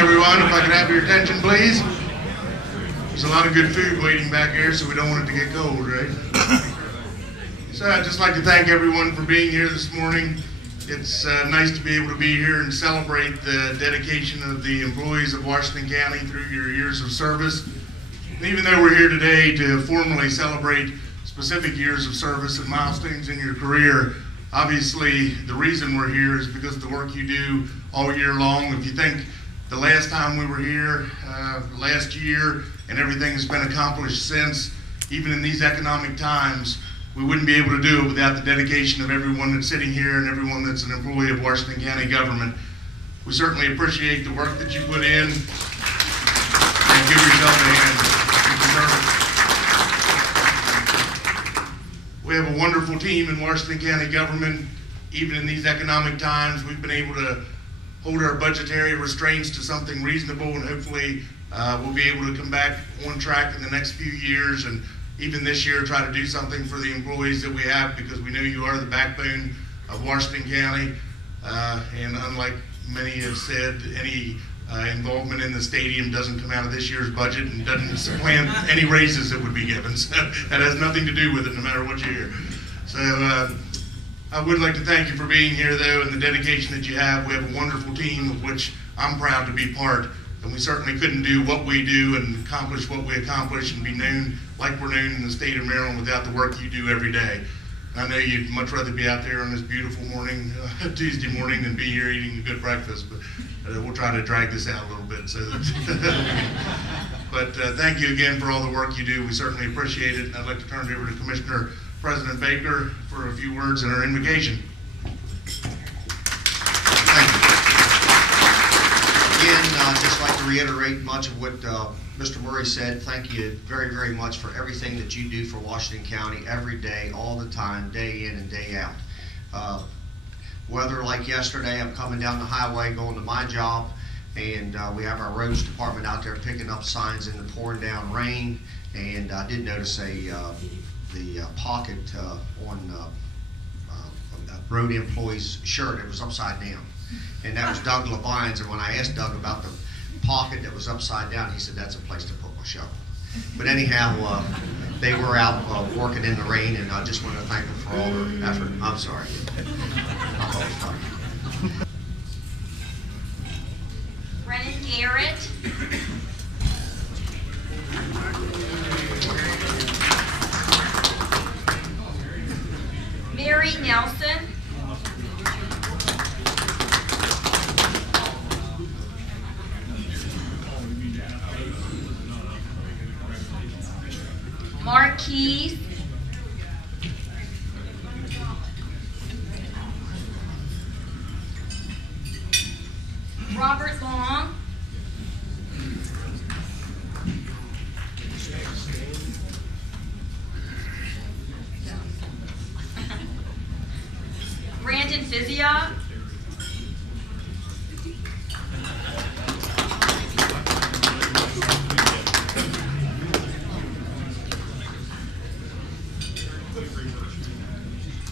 everyone. If I could have your attention, please. There's a lot of good food waiting back here, so we don't want it to get cold, right? So I'd just like to thank everyone for being here this morning. It's nice to be able to be here and celebrate the dedication of the employees of Washington County through your years of service. And even though we're here today to formally celebrate specific years of service and milestones in your career, obviously the reason we're here is because of the work you do all year long. If you think the last time we were here, last year, and everything that's been accomplished since, even in these economic times, we wouldn't be able to do it without the dedication of everyone that's sitting here and everyone that's an employee of Washington County government. We certainly appreciate the work that you put in, and give yourself a hand. You deserve it. We have a wonderful team in Washington County government. Even in these economic times, we've been able to hold our budgetary restraints to something reasonable, and hopefully we'll be able to come back on track in the next few years, and even this year try to do something for the employees that we have, because we know you are the backbone of Washington County. And unlike many have said, any involvement in the stadium doesn't come out of this year's budget and doesn't supplant any raises that would be given. So that has nothing to do with it, no matter what you hear. So I would like to thank you for being here, though, and the dedication that you have. We have a wonderful team of which I'm proud to be part, and we certainly couldn't do what we do and accomplish what we accomplish and be known like we're known in the state of Maryland without the work you do every day. I know you'd much rather be out there on this beautiful morning, Tuesday morning, than be here eating a good breakfast, but we'll try to drag this out a little bit. So that but thank you again for all the work you do. We certainly appreciate it. I'd like to turn it over to Commissioner President Baker for a few words and our invocation. Thank you. Again, I'd just like to reiterate much of what Mr. Murray said. Thank you very, very much for everything that you do for Washington County every day, all the time, day in and day out. Whether like yesterday, I'm coming down the highway going to my job, and we have our roads department out there picking up signs in the pouring down rain, and I did notice the pocket on a road employee's shirt. It was upside down, and that was Doug Levine's. And when I asked Doug about the pocket that was upside down, he said that's a place to put my shovel. But anyhow, they were out working in the rain, and I just want to thank them for all their effort. I'm sorry. Brennan Garrett. Mary Nelson. Mark Keys. Robert Long. Brandon Fizia.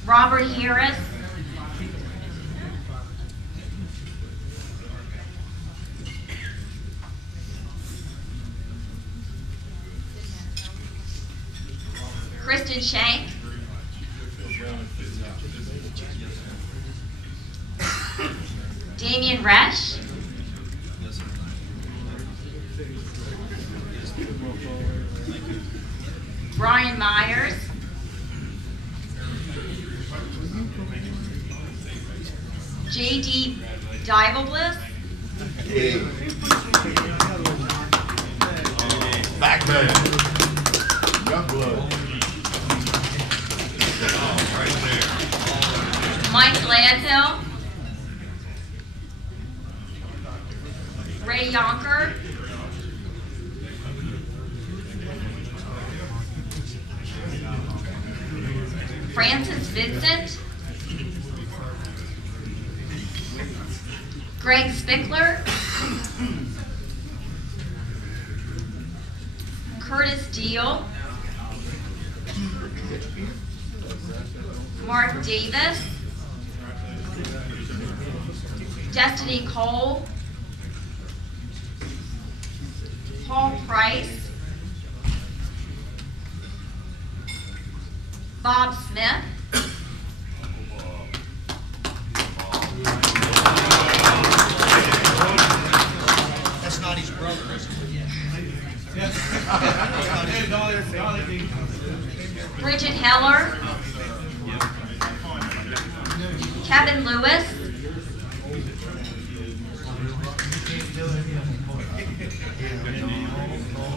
Robert Harris. Kristen Shank. Damian Resch. Brian Myers. J.D. Divalbliss. Hey. Backman. Young blood. Right there. Mike Gladhill. Ray Yonker. Francis Vincent. Greg Spickler. Curtis Deal. Mark Davis. Destiny Cole. Paul Price, Bob Smith, That's not his brother, is it? Bridget Heller, Kevin Lewis,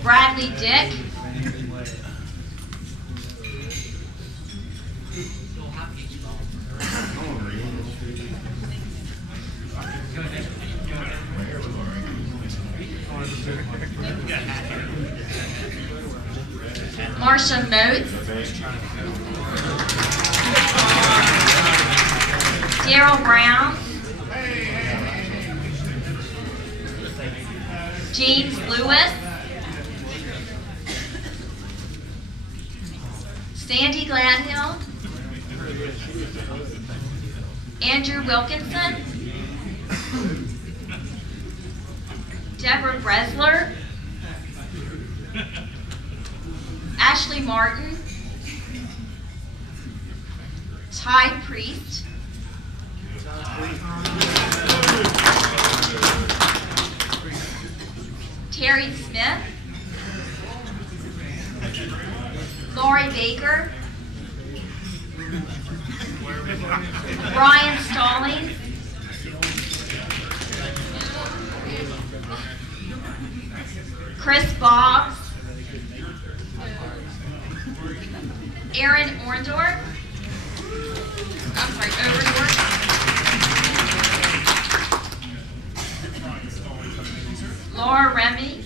Bradley Dick, Marsha Motes, Daryl Brown, James Lewis, Sandy Gladhill, Andrew Wilkinson, Deborah Bresler, Ashley Martin, Ty Priest, Terry Smith, Lori Baker, Brian Stallings, Chris Boggs, Aaron Orndorff, Overdorf, Laura Remy,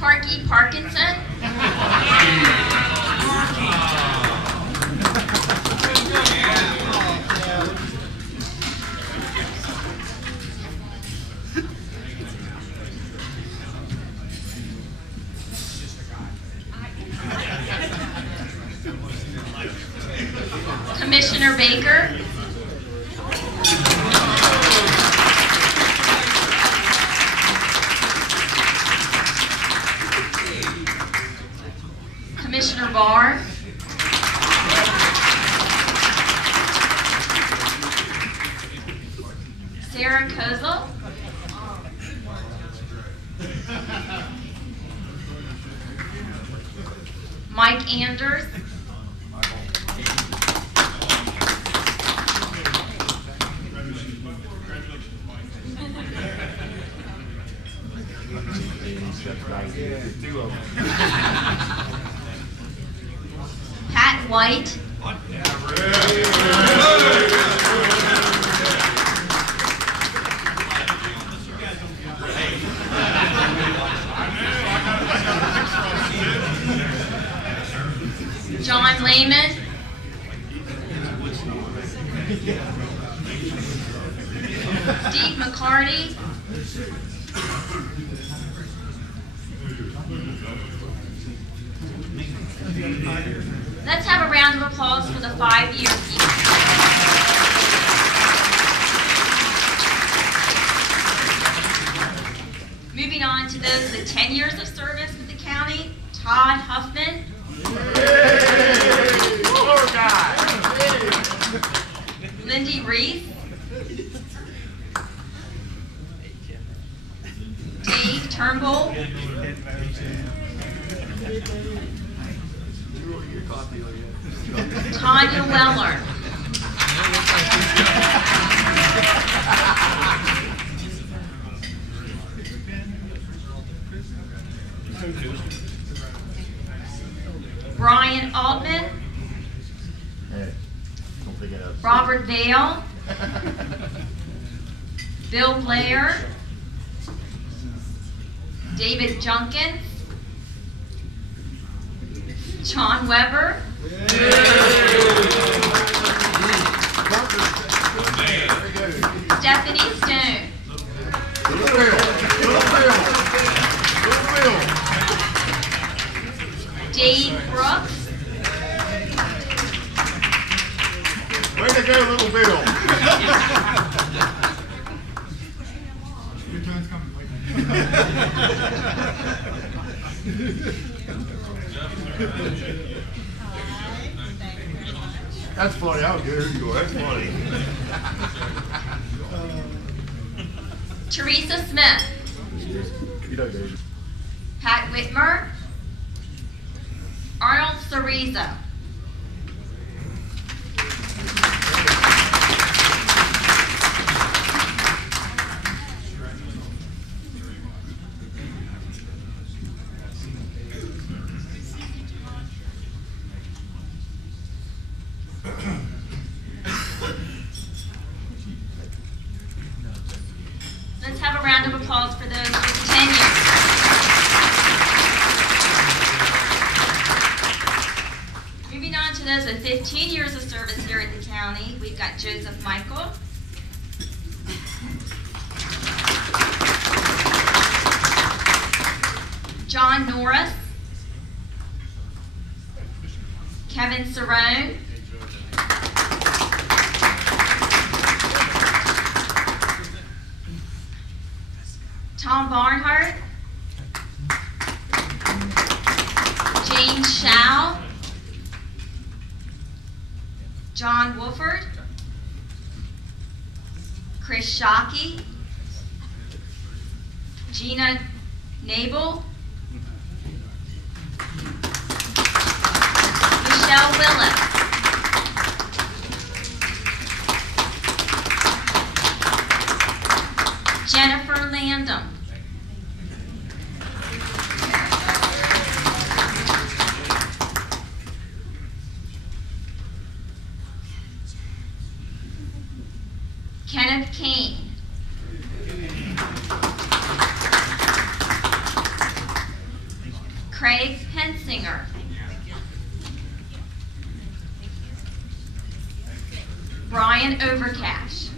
Parky Parkinson, Commissioner Baker, Commissioner Barr, Sarah Kozel, Mike Anders, Pat White, John Lehman, Steve McCarty, let's have a round of applause for the 5-year people. Moving on to those with 10 years of service with the county, Todd Huffman, Lindy Reese, Dave Turnbull, Tanya Weller, Brian Altman, Robert Vale, Bill Blair, David Junkins, John Weber, Stephanie Stone, Little Bill. Dave Brooks, Way to go, Little Bill. That's funny. I was good. You go. That's funny. Teresa Smith, You know, David. Pat Whitmer, Arnold Cereza, let's have a round of applause for those with tenure. Moving on to those with 15 years of service here at the county, we've got Joseph Michael, John Norris, Kevin Cerrone, Tom Barnhart, James Schau, John Wolford, Chris Shockey, Gina Nabel, Michelle Willis, Jennifer Landum, Kenneth Kane, Craig Pensinger, Brian Overcash,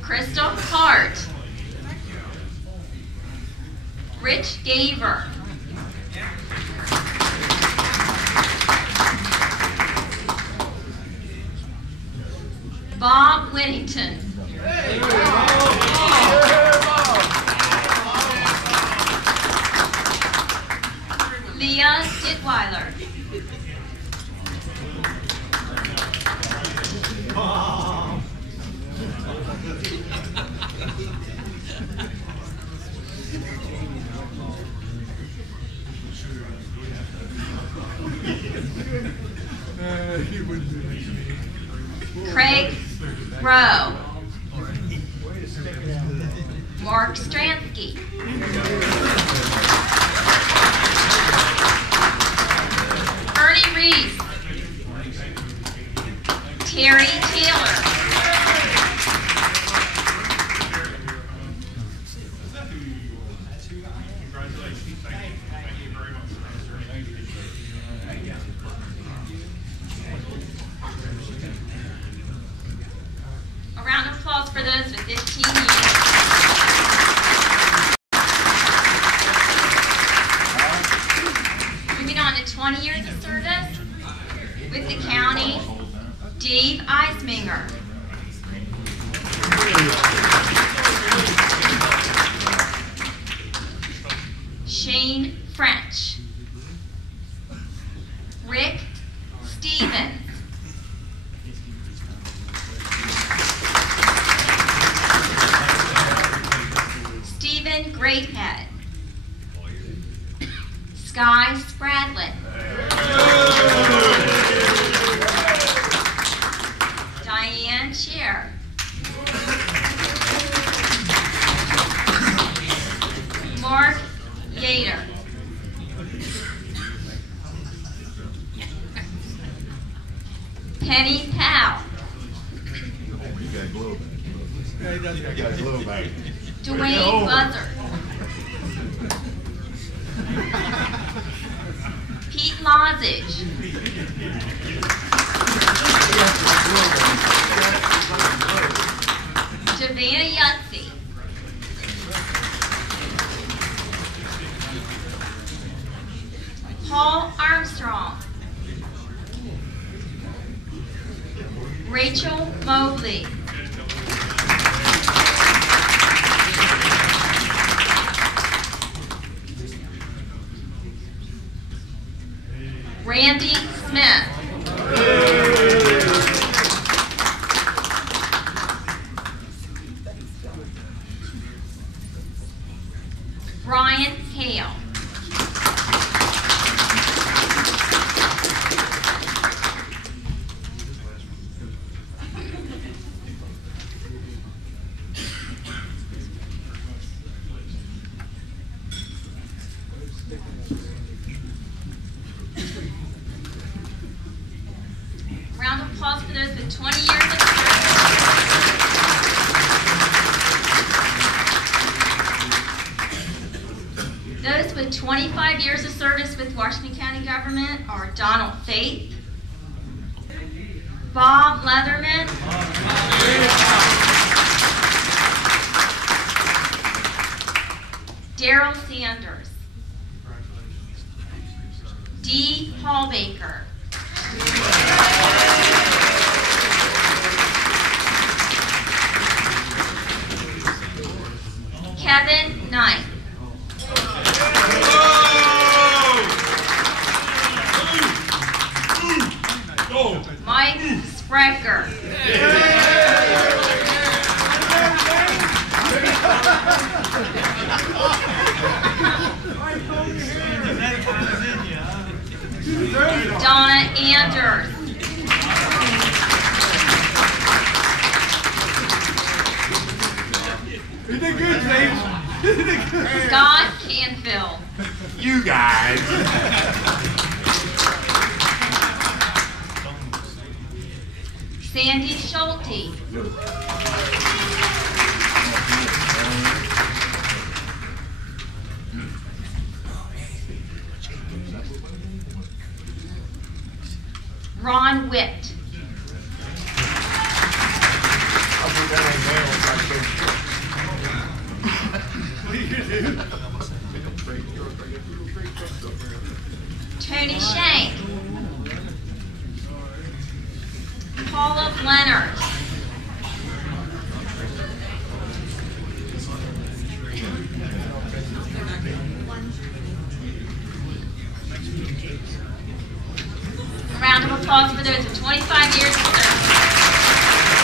Crystal Hart, Rich Gaver, Bob Whittington, Leah Ditweiler, Craig Rowe, Mark Stransky, Ernie Reese, Terry Taylor, a round of applause for those with 15 years. Moving on to 20 years of service with the county, Dave Eisminger, Shane French, Rick Stevens, Stephen Greathead, Sky Spradlin, Diane Scher, Mark Yater, Penny Powell, You got glow back. You got glow back. Dwayne Buzzard. Pete Lozage. Javana Yutzi. Paul Armstrong. Rachel Mobley. Randy Smith. Brian Hale. Round of applause for those with 20 years of service. Those with 25 years of service with Washington County government are Donald Faith, Bob Leatherman, Daryl Sanders, Dee Hallbaker, Kevin Knight, Mike Sprecher, Donna Anders, You did good, James. You did good. Scott Canfield, You guys. Sandy Schulte, Ron Witt, I'll put that on mail. Tony Shank, Paula Leonard, a round of applause for those with 25 years of service.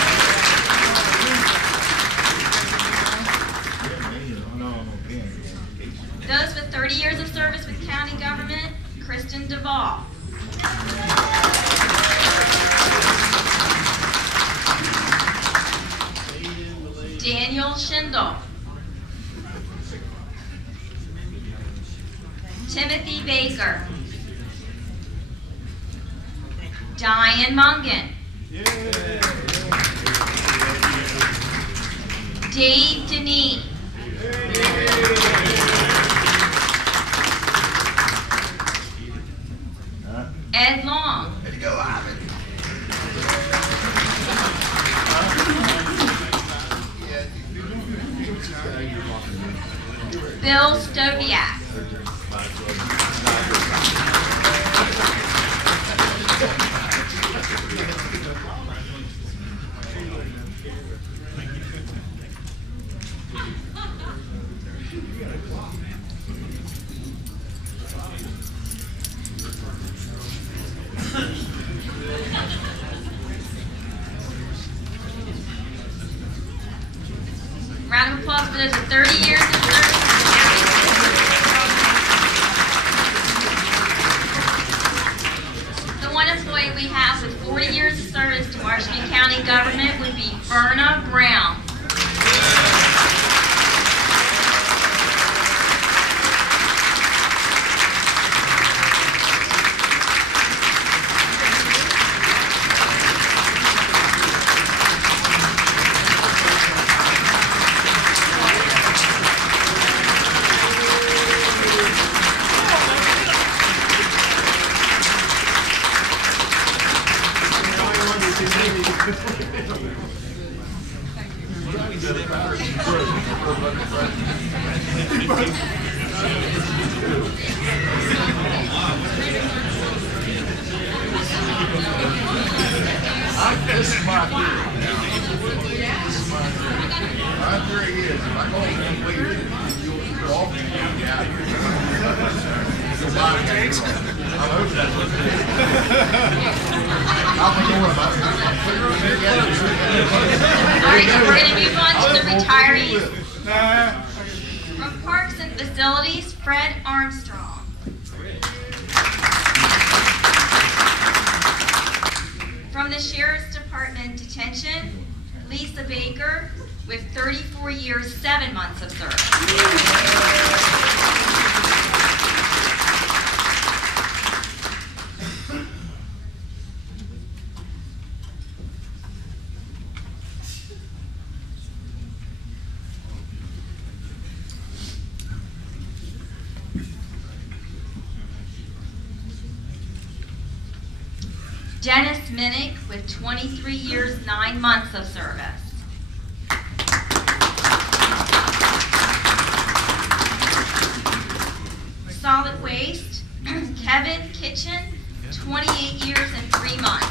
Those with 30 years of service with county government, Kristen Duvall. Daniel Schindel. Timothy Baker. Diane Mungan. Dave Deneen. Ed Long. Way to go, Ivan. Bill Stoviak. Round of applause for those with 30 years of service. The one employee we have with 40 years of service to Washington County government would be Verna Brown. This is my theory. This is my theory. My theory is, if I go and leave, you'll all be out here. You'll buy cakes. I hope that's what it is. All right, so we're going to move on to the retirees. From Parks and Facilities, Fred Armstrong. From the Sheriff's Department Detention, Lisa Baker, with 34 years, 7 months of service. Dennis Minnick with 23 years, 9 months of service. Solid Waste, Kevin Kitchen, 28 years and 3 months.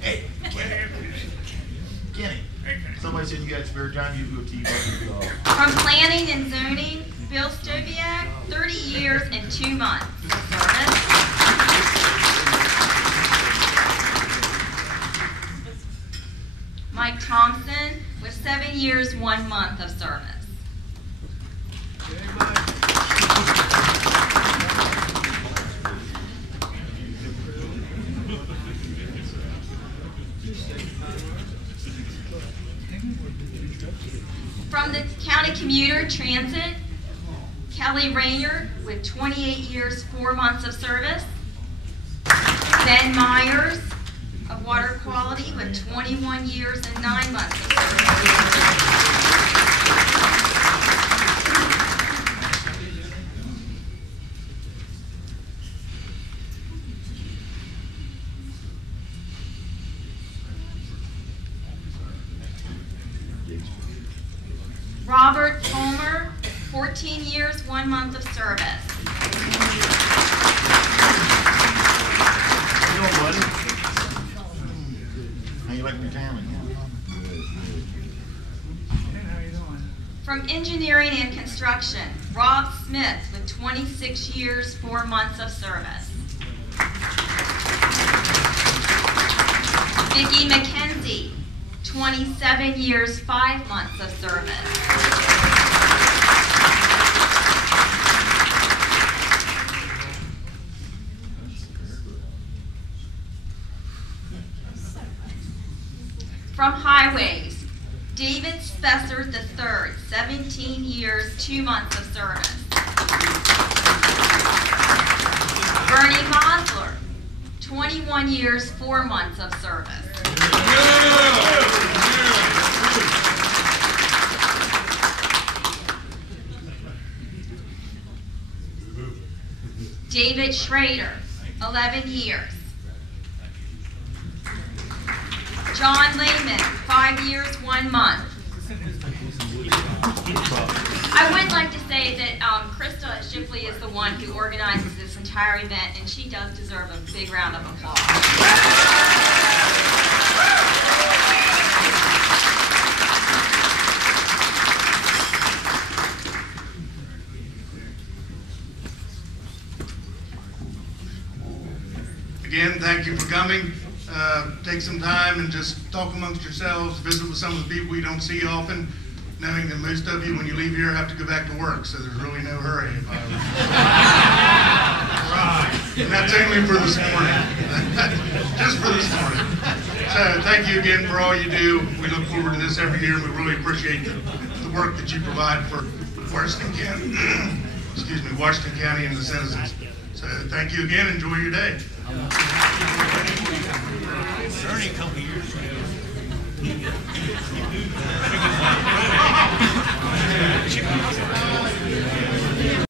Hey, Kenny, somebody said you got spare time, you go T-bone. From Planning and Zoning, Bill Stobiak, 30 years and 2 months of service. Mike Thompson with 7 years, 1 month of service. From the County Commuter Transit, Kelly Rayner with 28 years, 4 months of service. Ben Myers of Water Quality with 21 years and 9 months of service. Robert Palmer, 14 years, 1 month of service. You know, buddy? How you like your town? From Engineering and Construction, Rob Smith with 26 years, 4 months of service. Vicki McKenzie, 27 years, 5 months of service. From Highways, David Spessard III, 17 years, 2 months of service. Bernie Mosler, 21 years, 4 months of service. David Schrader, 11 years. John Lehman, 5 years, 1 month. I would like to say that Krista Shipley is the one who organizes this entire event, and she does deserve a big round of applause. Again, thank you for coming. Take some time and just talk amongst yourselves, visit with some of the people you don't see often, knowing that most of you, when you leave here, have to go back to work, so there's really no hurry. And that's only for this morning. Just for this morning. So thank you again for all you do. We look forward to this every year, and we really appreciate the work that you provide for Washington County, Washington County and the citizens. So thank you again. Enjoy your day.